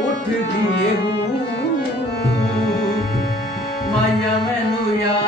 ਉੱਠਦੀ ਏ ਮਾਇਆ ਮੈਨੂੰ ਯਾਦ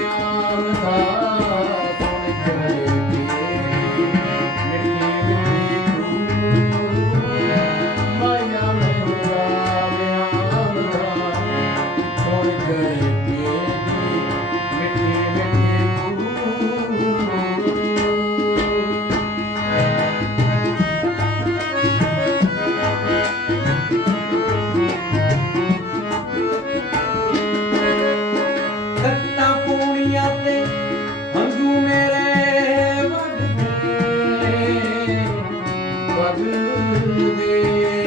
সাধু দেব